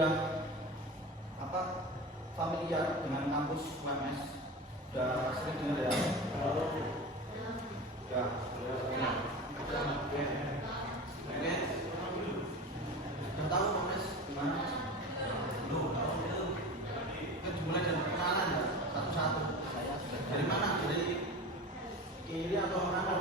udah apa familiar dengan kampus UMS, udah sering dengar ya? Ya. Udah tahu UMS gimana? Kan dimulai dari perkenalan ya, satu-satu. Dari mana? Dari kiri atau kanan?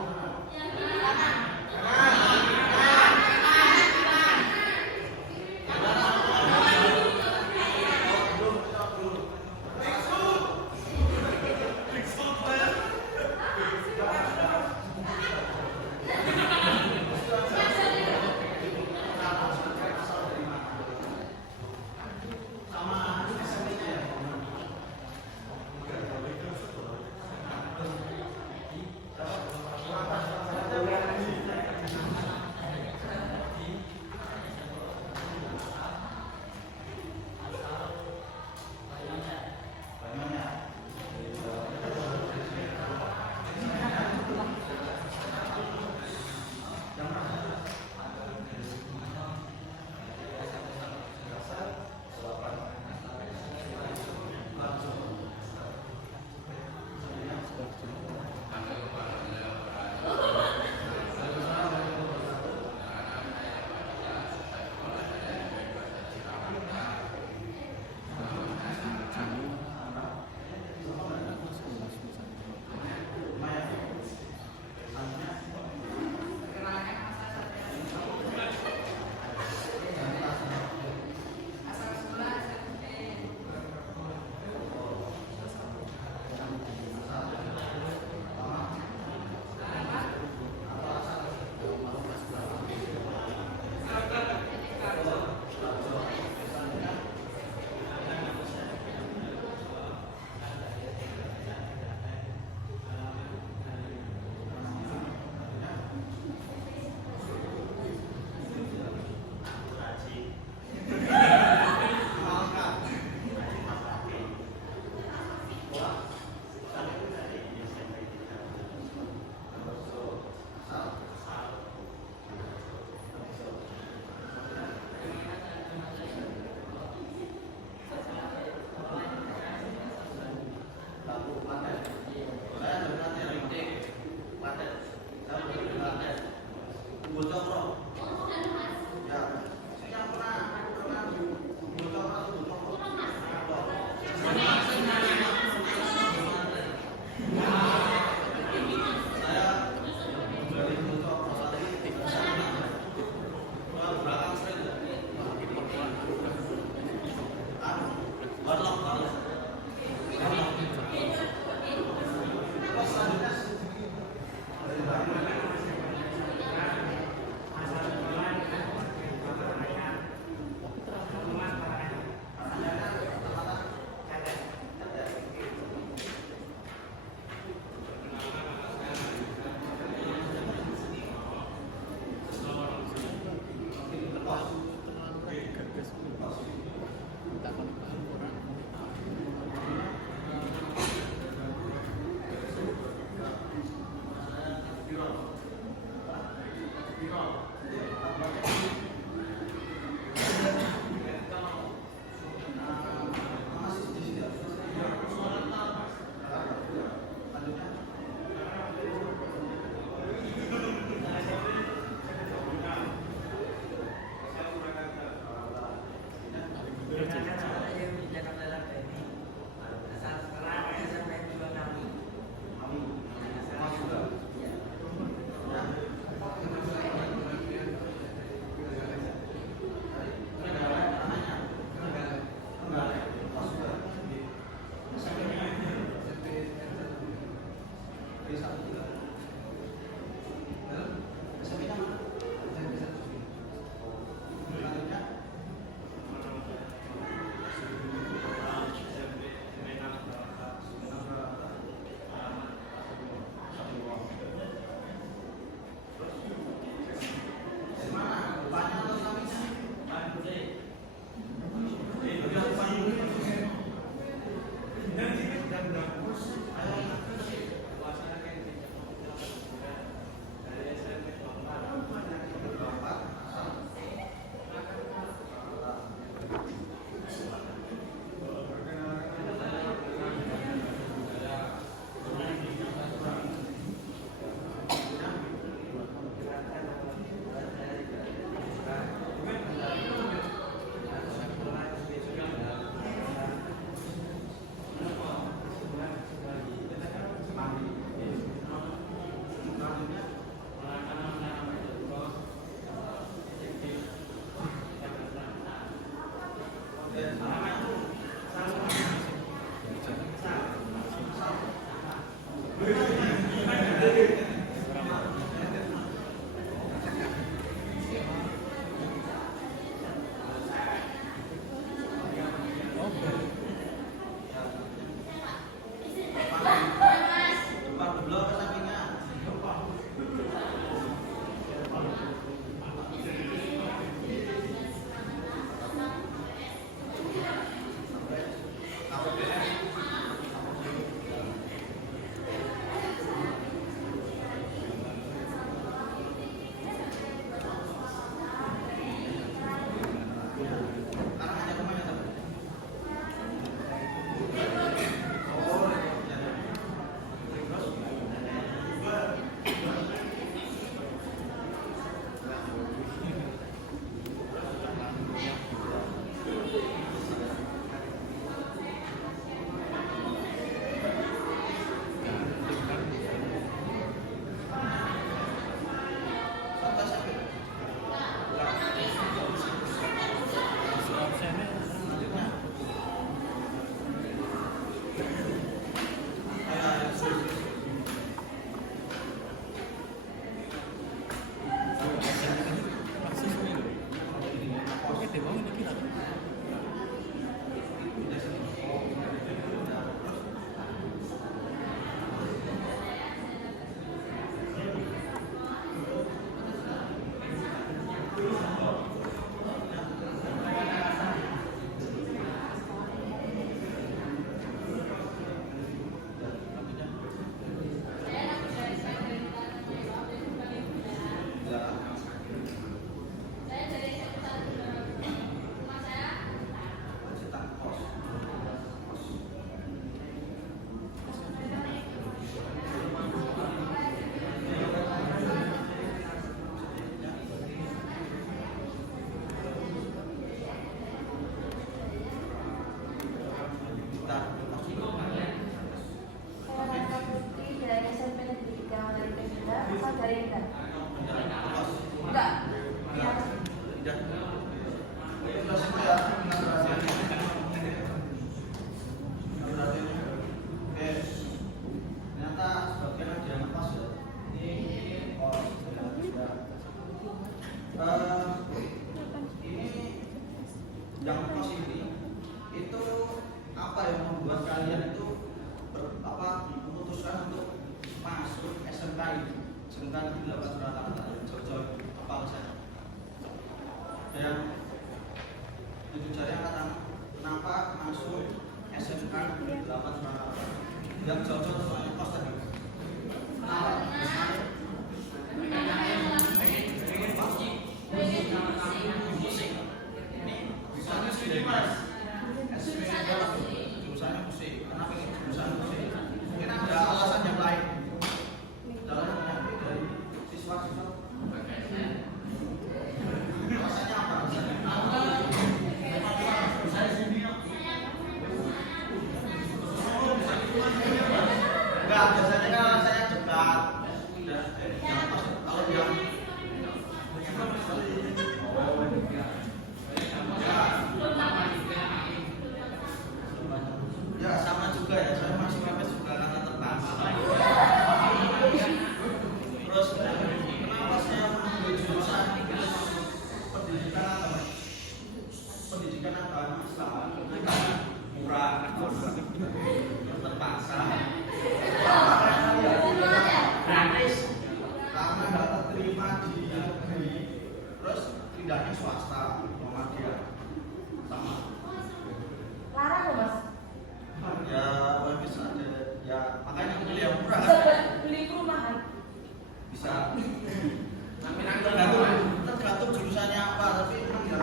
Yang kos ini itu apa yang membuat kalian itu memutuskan untuk masuk SMK ini? SMK ini 8 rata-rata jauh-jauh apa saja? Dan itu jari angkatan kenapa masuk SMK 8 rata-rata? Yang jauh-jauh soalnya kos tadi. Kenapa? Misalnya sih mas, jurusannya musik. Kenapa ini jurusan musik? Mungkin ada alasan yang lain. Dari siswa-siswa. Alasannya apa? Enggak, biasanya kan alasannya dekat. Kalau yang ya sama juga ya, saya masih mepet juga karena terpaksa. Terus kenapa saya mengambil jurusan pendidikan agama? Pendidikan agama Islam karena murah, terpaksa. Gratis. Karena nggak terima di negeri, terus pindahnya swasta, Muhammadiyah sama. Larang loh mas. Ya, bisa ada. Ya, makanya beli yang murah. Beli perumahan. Bisa. Tergantung jurusannya apa, tapi emang ya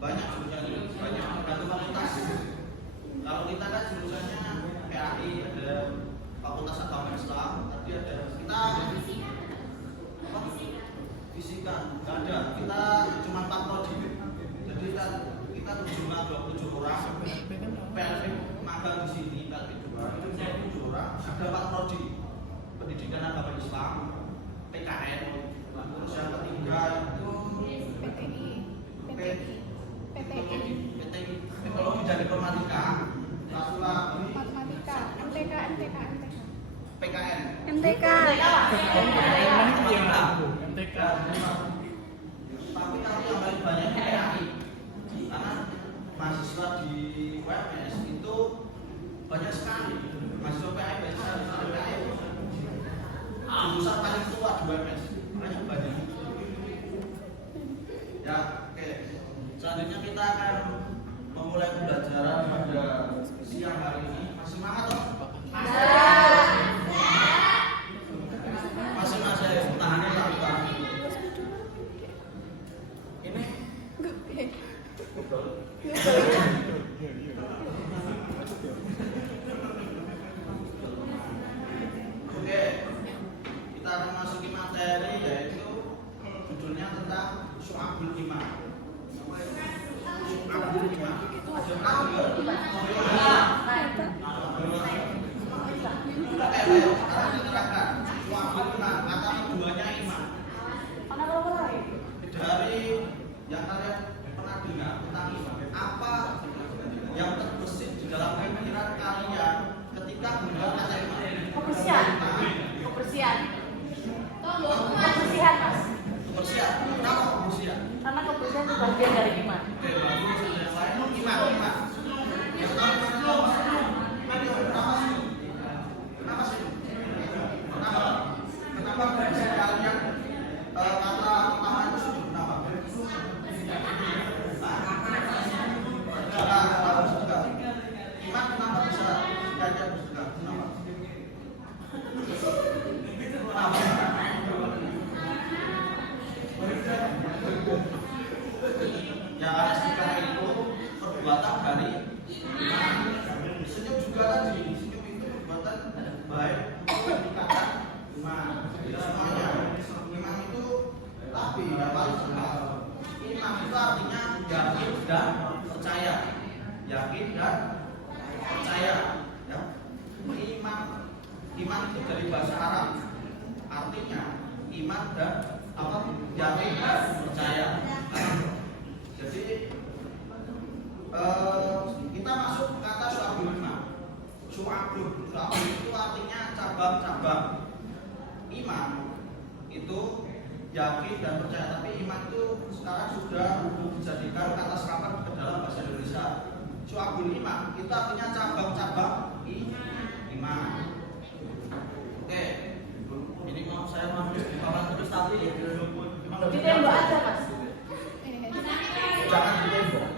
banyak jurusannya, banyak tergantung fakultas. Kalau kita kan jurusannya PAI, ada Fakultas Agama Islam, tadi ada kita fisika, nggak ada. Kita cuma 4 prodi. Jadi kita 27 orang. PLP magang di sini, PLP 2 itu 7 orang. Ada 4 prodi. Pendidikan Agama Islam, PKN, terus yang ketiga itu PTI, Teknologi dan Informatika, Matematika, MTK, PKN, MTK. Tapi yang paling banyak PAI, karena mahasiswa di UMS itu banyak sekali. Mahasiswa PAI banyak sekali. PAI jurusan paling tua di UMS, banyak. Ya, oke. Selanjutnya kita akan memulai pembelajaran pada siang hari ini. Masih semangat toh? Masih tahannya tak. Ini oke, kita akan masuki materi yaitu judulnya tentang Syu'abul Iman. Syu'abul Iman. Ada tahu nggak? Sekarang diterangkan Syu'abul Iman, kata keduanya iman. Dari yang kalian pernah dengar tentang iman, apa yang terbesit di dalam pikiran kalian ketika mendengar kata iman? Kebersihan. Kebersihan mas. Kebersihan. Kenapa kebersihan? Karena perbuatan dari iman. Senyum juga tadi, senyum itu perbuatan baik untuk meningkatkan iman. Tidak semuanya. Iman itu tapi yang paling besar. Iman itu artinya yakin dan percaya. Yakin dan percaya. Ya. Iman itu dari bahasa Arab. Artinya iman dan apa? Yakin dan percaya. Jadi kita masuk kata syu'abul iman. Syu'abul itu artinya cabang-cabang. Iman itu yakin dan percaya, tapi iman itu sekarang sudah dijadikan kata serapan ke dalam bahasa Indonesia. Syu'abul iman itu artinya cabang-cabang iman. Oke, ini mau saya mau dibawa terus tapi ditembak aja mas. Jangan ditembak.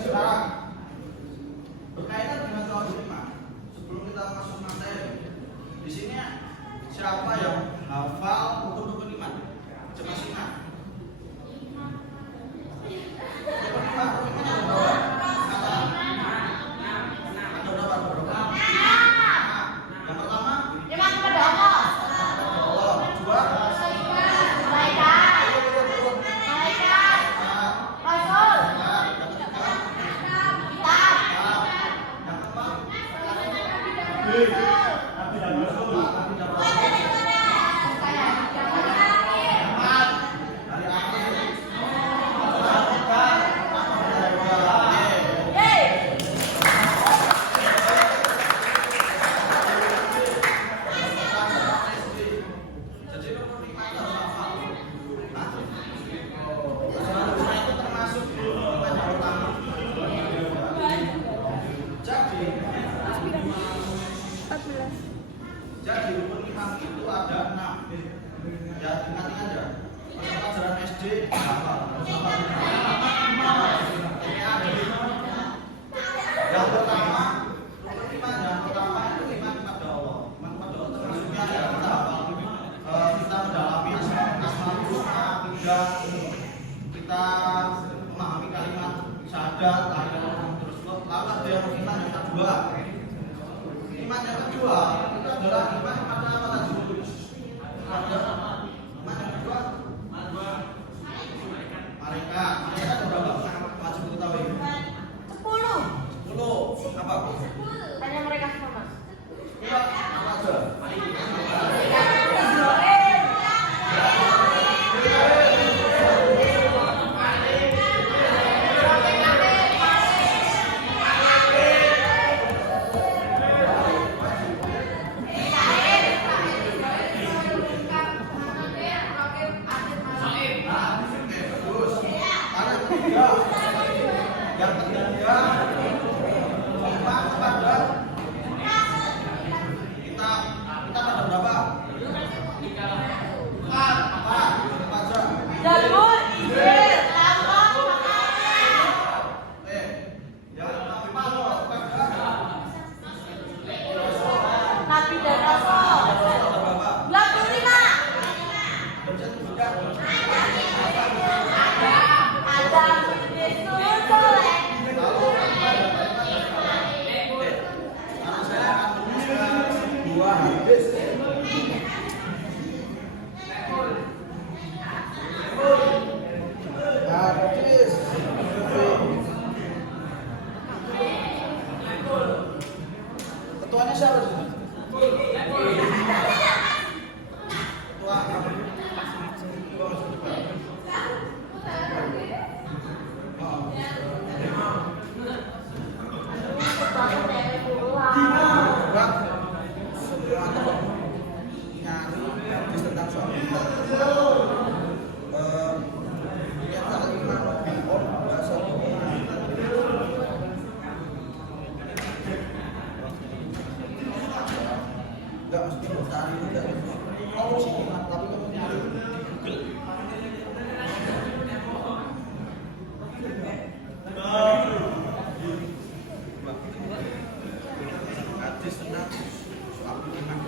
Sekarang berkaitan dengan syu'abul iman. Sebelum kita masuk materi, di sini siapa yang hafal rukun-rukun iman? Coba simak. Rukun iman ada berapa? Ada berapa? Yang pertama, Iman kepada Allah. Allah. Dua, Malaikat. Rasul. jadi rukun iman itu ada 6. Ya, ingat-ingat ya. Pada pelajaran SD hafal. Yang pertama, rukun iman yang pertama itu iman kepada Allah. Iman kepada Allah termasuknya ya kita hafal. Kita mendalami asma-ul-husna, kita memahami kalimat syahadat, la ilaha illallah Rasulullah. Lalu ada yang iman yang kedua. Iman yang kedua itu adalah iman pada apa tadi? Iman yang kedua, malaikat. Malaikat ada berapa? Wajib diketahui. 10. Apa? Tanya mereka semua mas. Iya, apa aja? Yang ketiga, iman kepada kita pada berapa? 4 apa aja? Zabur, Injil, Taurat, Yang kelima kepada Nabi dan Rasul. ada berapa? 25. Bersertifikat. Adam, Yesus, Soleh. Karena saya akan menuliskan 2 hadis. Hadis. Ketuanya siapa di sini? Enggak mesti cari dari kalau sih tapi kamu nyari Google. Hadis tentang syu'abul iman.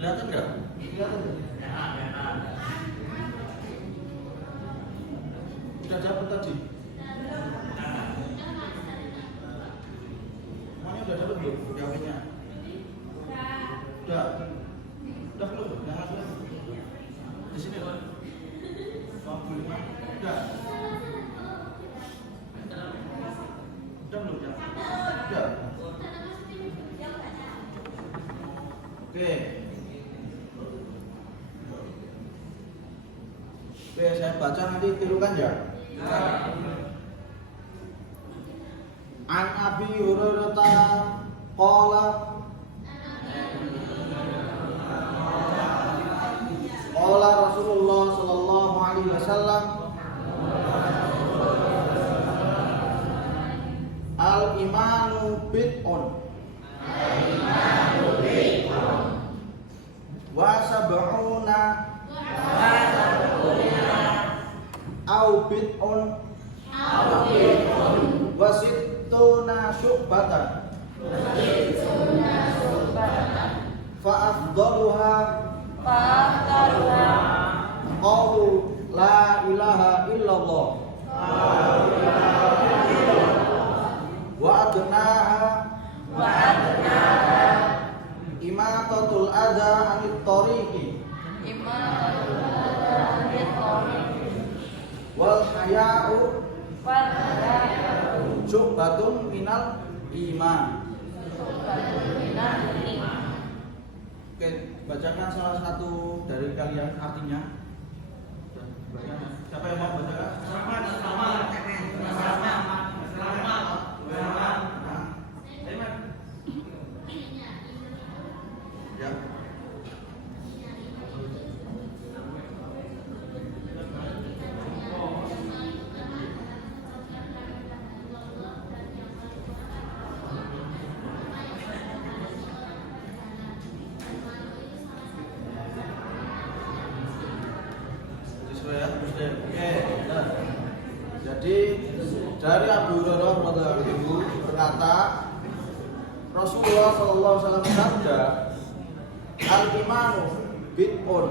Kelihatan nggak? Kelihatan nggak? Udah dapat tadi? Semuanya udah dapat belum? Jawabnya? Udah? Udah belum? Jangan langsung. Di sini loh. 25. Udah? Udah belum? Udah? Oke. Oke, saya baca nanti tirukan ya. An Abi Hurairah qala qala Rasulullah sallallahu alaihi wasallam al imanu bid'un wa sab'una au bid'un wa sittuna syu'batan fa afdaluha qawlu la ilaha illallah wa adnaha imatatul adha anit tariqi wal haya'u syu'batun minal iman. Oke, bacakan salah satu dari kalian artinya. Siapa yang mau bacakan? Selamat. Ya. Jadi dari Abu Hurairah radhiyallahu anhu berkata, Rasulullah sallallahu alaihi wasallam bersabda, al-imanu bid'un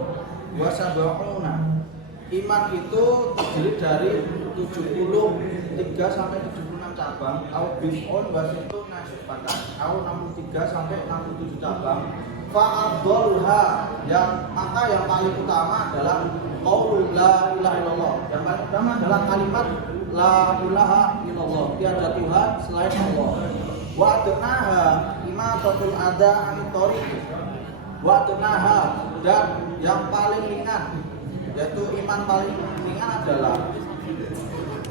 wa sab'una. Iman itu terdiri dari 73 sampai 76 cabang, au bid'un wa sittuna syu'batan, au 63 sampai 67 cabang. Fa'adhalha, yang maka yang paling utama adalah qaul la ilaha illallah. Yang paling utama adalah kalimat la ilaha illallah, tiada Tuhan selain Allah. Wa adnaha imatatul adha anit tariq. Wa adnaha, dan yang paling ringan, yaitu iman paling ringan adalah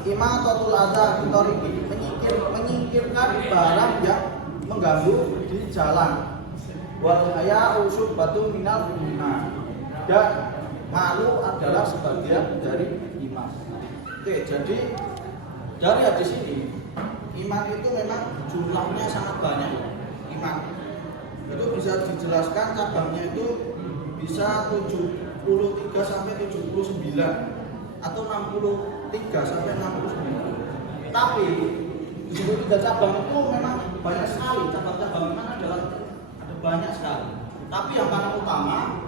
imatatul adha anit tariq, menyingkirkan barang yang mengganggu di jalan. Wal haya'u syu'batun minal iman, dan malu adalah sebagian dari iman. Oke, jadi dari hadis ini, iman itu memang jumlahnya sangat banyak. Iman itu bisa dijelaskan cabangnya itu bisa 73 sampai 79 atau 63 sampai 69. Tapi 73 cabang itu memang banyak sekali. Cabang-cabang iman adalah banyak sekali. Tapi yang paling utama,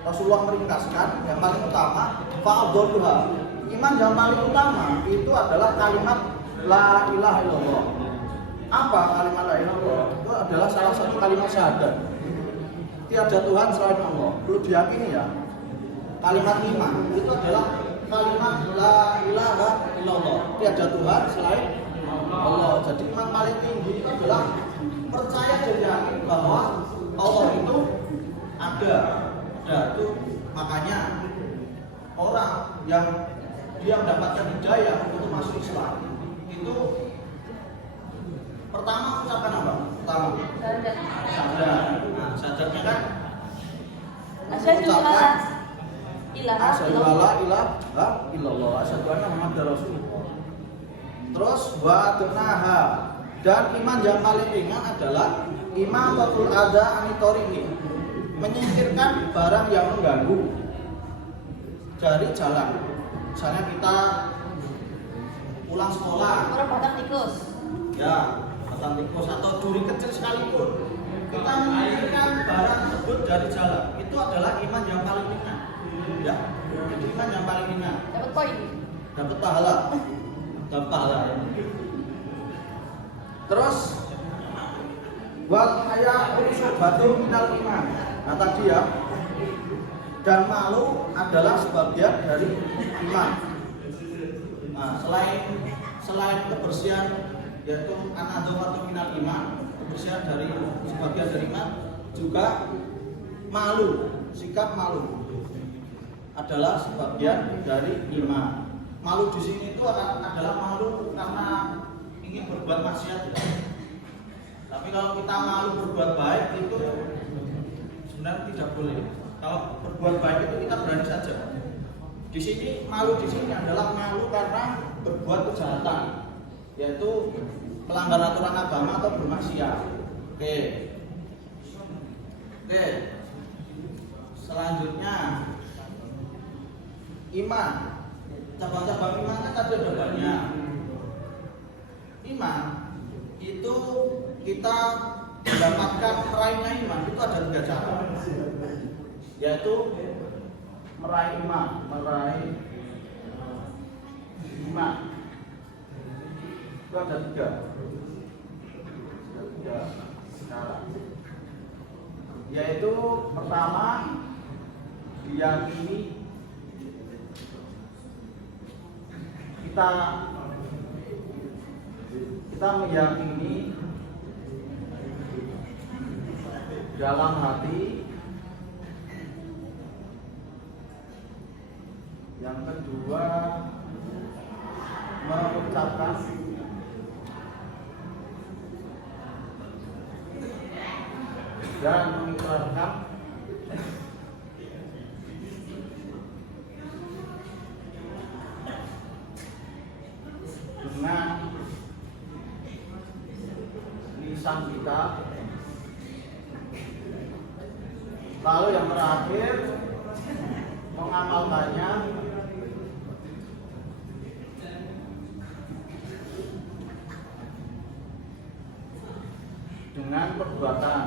Rasulullah meringkaskan, yang paling utama fa'adhalha. Iman yang paling utama itu adalah kalimat la ilaha illallah. Apa kalimat la ilaha illallah? Itu adalah salah satu kalimat syahadat. Tiada Tuhan selain Allah. Perlu diyakini ya. Kalimat iman itu adalah kalimat la ilaha illallah. Tiada Tuhan selain Allah. Jadi iman paling tinggi itu adalah percaya dan yakin bahwa Allah itu ada. Itu makanya orang yang dia mendapatkan hidayah untuk masuk Islam itu pertama ucapan apa? Pertama sadar. Nah, sadarnya kan Asyhadu alla ilaha illallah, asyhadu anna Muhammadar Rasulullah. Terus wa tunaha, dan iman yang paling ringan adalah imatatul adha anit tariqi, menyingkirkan barang yang mengganggu dari jalan. Misalnya kita pulang sekolah, orang batang tikus. ya batang tikus atau duri kecil sekalipun, kita menginginkan barang tersebut dari jalan, itu adalah iman yang paling ringan. Ya, itu iman yang paling ringan. Dapat poin. Dapat pahala. Dapat pahala. Terus wal haya syu'batun minal iman. Nah tadi ya, dan malu adalah sebagian dari iman. Nah, selain kebersihan yaitu an-nadhafatu minal iman, kebersihan dari sebagian dari iman, juga malu, sikap malu adalah sebagian dari iman. Malu di sini itu adalah malu karena ingin berbuat maksiat. Tapi kalau kita malu berbuat baik itu sebenarnya tidak boleh. Kalau berbuat baik itu kita berani saja. Di sini malu di sini adalah malu karena berbuat kejahatan, yaitu melanggar aturan agama atau bermaksiat. Oke. Selanjutnya iman. Cabang-cabang iman kan tadi ada banyak. Iman itu kita mendapatkan meraihnya iman itu ada 3 cara, yaitu meraih iman itu ada 3 cara, yaitu pertama diyakini kita meyakini dalam hati. Yang kedua mengucapkan dan mengikrarkan dengan lisan kita. Lalu yang terakhir mengamalkannya dengan perbuatan.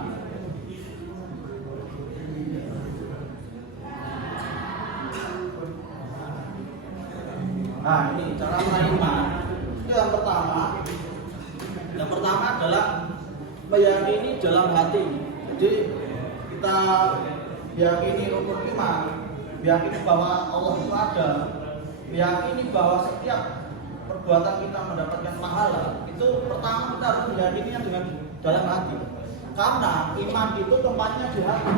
Nah, ini cara meraih iman. Itu yang pertama. Yang pertama adalah meyakini dalam hati. Jadi kita meyakini rukun iman, meyakini bahwa Allah itu ada, meyakini bahwa setiap perbuatan kita mendapatkan pahala. Itu pertama kita harus meyakininya dengan dalam hati. Karena iman itu tempatnya di hati.